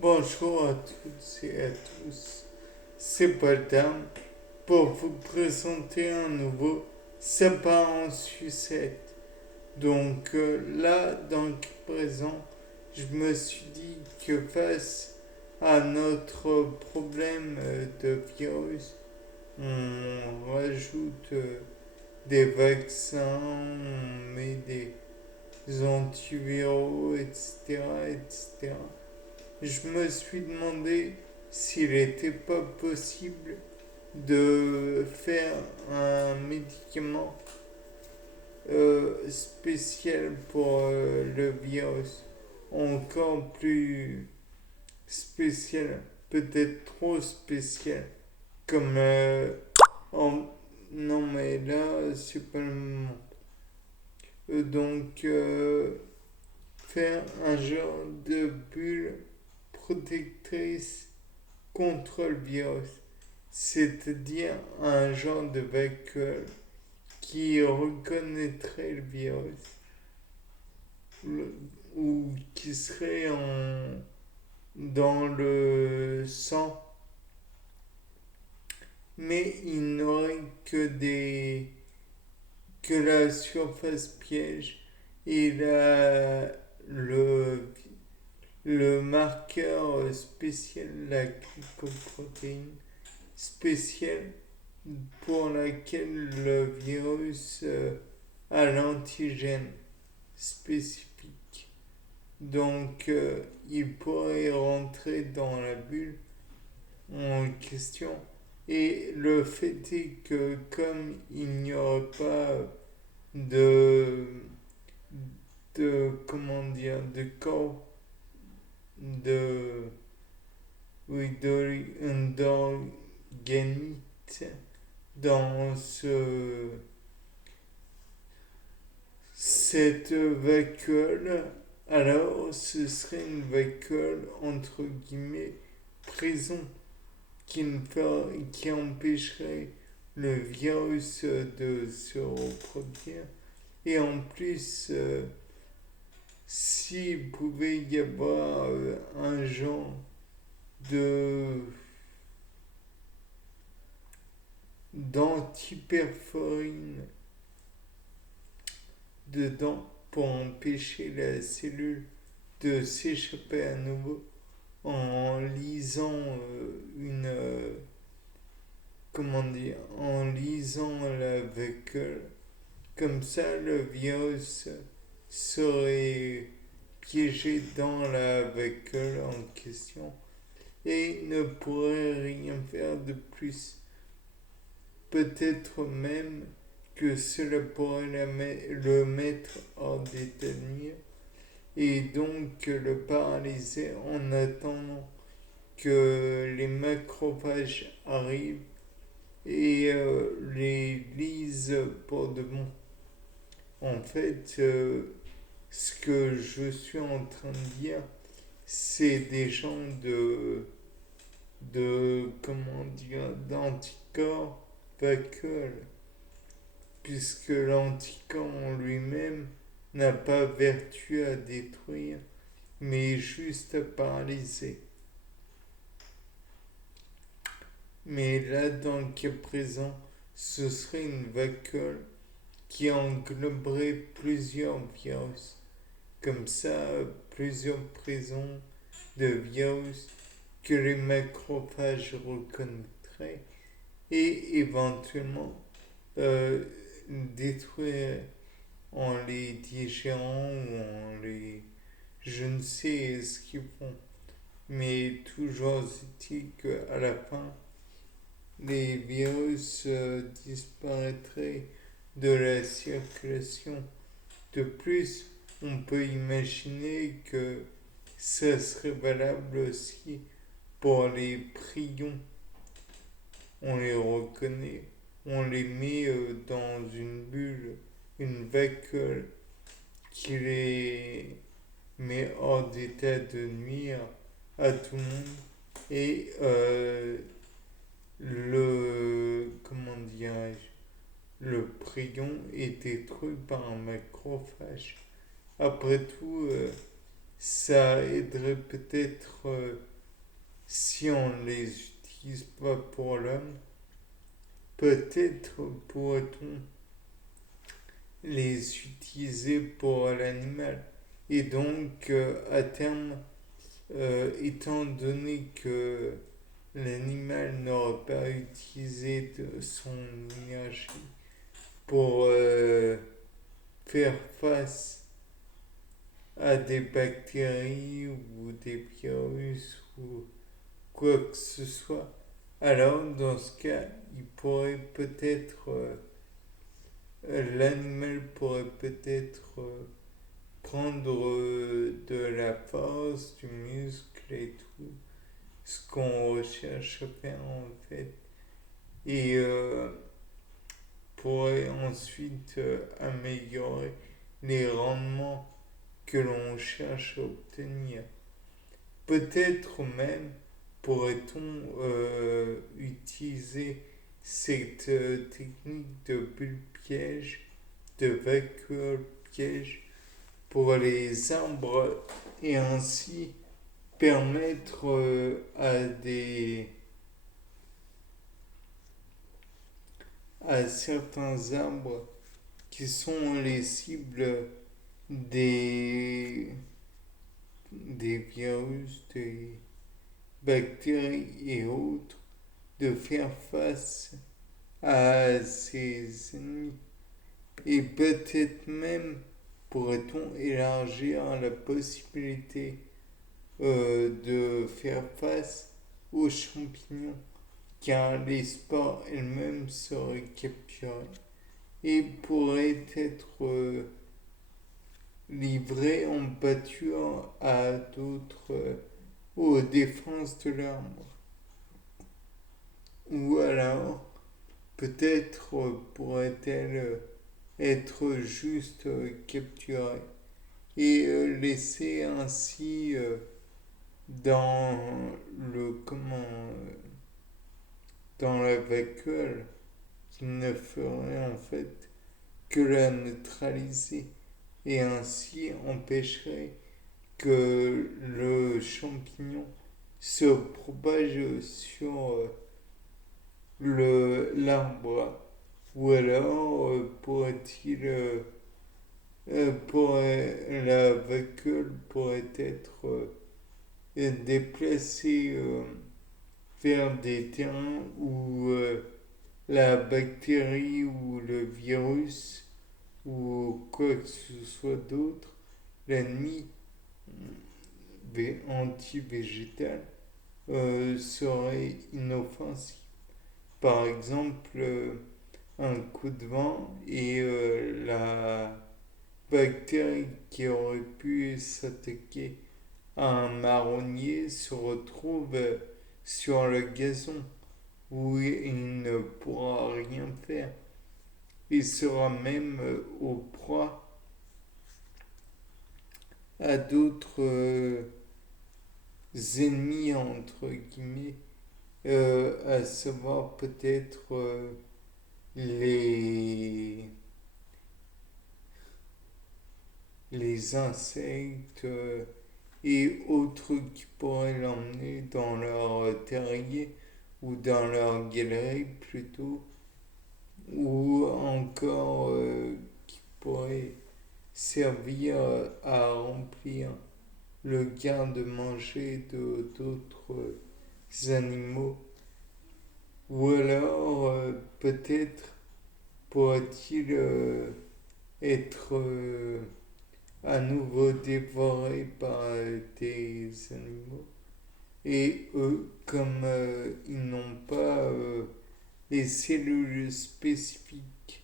Bonjour à toutes et à tous, c'est Paul pour vous présenter un nouveau sapin en sucette. Là, dans le présent, je me suis dit que face à notre problème de virus, on rajoute des vaccins, on met des antiviraux, etc., etc. Je me suis demandé s'il n'était pas possible de faire un médicament spécial pour le virus, encore plus spécial, peut-être trop spécial, comme non mais là c'est pas le moment. Donc faire un genre de bulle protectrice contre le virus, c'est-à-dire un genre de vacuole qui reconnaîtrait le virus ou qui serait dans le sang, mais il n'aurait que la surface piège et le marqueur spécial, la glycoprotéine spéciale pour laquelle le virus a l'antigène spécifique. Il pourrait rentrer dans la bulle en question. Et le fait est que comme il n'y aurait pas de, comment dire, de corps, de, oui, d'organite dans cette vacuole, alors ce serait une vacuole entre guillemets prison qui empêcherait le virus de se reproduire. Et en plus, s'il pouvait y avoir un genre de d'antiperforine dedans pour empêcher la cellule de s'échapper à nouveau en lisant comment dire, en lisant la vacuole. Comme ça, le virus serait piégé dans la vacuole en question et ne pourrait rien faire de plus. Peut-être même que cela pourrait le mettre hors d'état de nuire et donc le paralyser en attendant que les macrophages arrivent et les lisent pour de bon. En fait, ce que je suis en train de dire, c'est des gens comment dire, d'anticorps vacuoles, puisque l'anticorps en lui-même n'a pas vertu à détruire, mais juste à paralyser. Mais là, dans le cas présent, ce serait une vacuole qui engloberait plusieurs virus. Comme ça, plusieurs prisons de virus que les macrophages reconnaîtraient et éventuellement détruire en les digérant ou en les... Je ne sais ce qu'ils font, mais toujours est-il qu'à la fin, les virus disparaîtraient de la circulation. De plus, on peut imaginer que ça serait valable aussi pour les prions. On les reconnaît, on les met dans une bulle, une vacuole qui les met hors d'état de nuire à tout le monde. Et comment dirais-je, le prion est détruit par un macrophage. Après tout, ça aiderait peut-être si on ne les utilise pas pour l'homme, peut-être pourrait-on les utiliser pour l'animal. Et donc, à terme, étant donné que l'animal n'aurait pas utilisé de son énergie pour faire face à des bactéries ou des virus ou quoi que ce soit, alors dans ce cas, il pourrait peut-être, l'animal pourrait peut-être prendre de la force, du muscle et tout, ce qu'on recherche à faire en fait, et pourrait ensuite améliorer les rendements que l'on cherche à obtenir. Peut-être même pourrait-on utiliser cette technique de bulle piège, de vacuole piège pour les arbres et ainsi permettre à certains arbres qui sont les cibles des, des virus, des bactéries et autres, de faire face à ces ennemis. Et peut-être même pourrait-on élargir la possibilité de faire face aux champignons, car les spores elles-mêmes seraient capturées et pourraient être livrées en pâture à d'autres, aux défenses de l'arbre. Ou alors, peut-être pourrait-elle être juste capturée et laissée ainsi dans le dans la vacuole qui ne ferait en fait que la neutraliser et ainsi empêcherait que le champignon se propage sur l'arbre. Ou alors pourrait-il la vacuole pourrait être déplacée vers des terrains où la bactérie ou le virus ou quoi que ce soit d'autre, l'ennemi anti-végétal, serait inoffensif. Par exemple, un coup de vent et la bactérie qui aurait pu s'attaquer à un marronnier se retrouve sur le gazon où il ne pourra rien faire. Il sera même au proie à d'autres ennemis, entre guillemets, à savoir peut-être les, les insectes et autres qui pourraient l'emmener dans leur terrier ou dans leur galerie plutôt, ou encore qui pourraient servir à remplir le garde-manger de d'autres animaux. Ou alors peut-être pourrait-il être à nouveau dévoré par des animaux. Et eux, comme ils n'ont pas les cellules spécifiques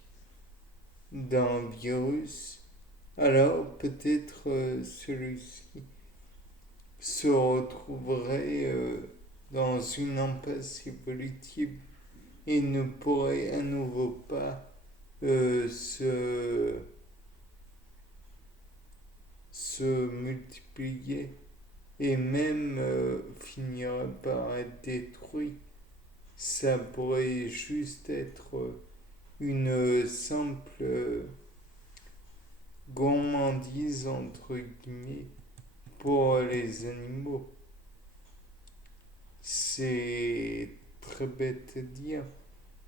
d'un virus, alors peut-être celui-ci se retrouverait dans une impasse évolutive et ne pourrait à nouveau pas se multiplier et même finirait par être détruit. Ça pourrait juste être une simple gourmandise entre guillemets pour les animaux. c'est très bête à dire,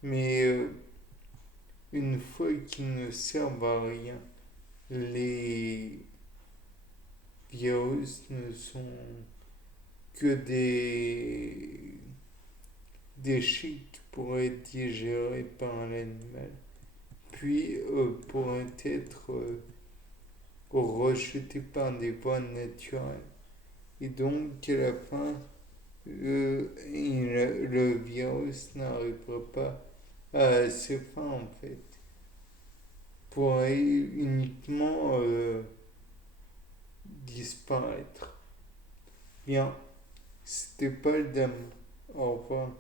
mais une fois qu'ils ne servent à rien, les virus ne sont que des chics qui pourraient être digérés par l'animal, puis pourraient être rejetés par des voies naturelles. Et donc, à la fin, le virus n'arrivera pas à ses fins, en fait. Pourrait uniquement disparaître. Bien, c'était pas le dame. Au revoir.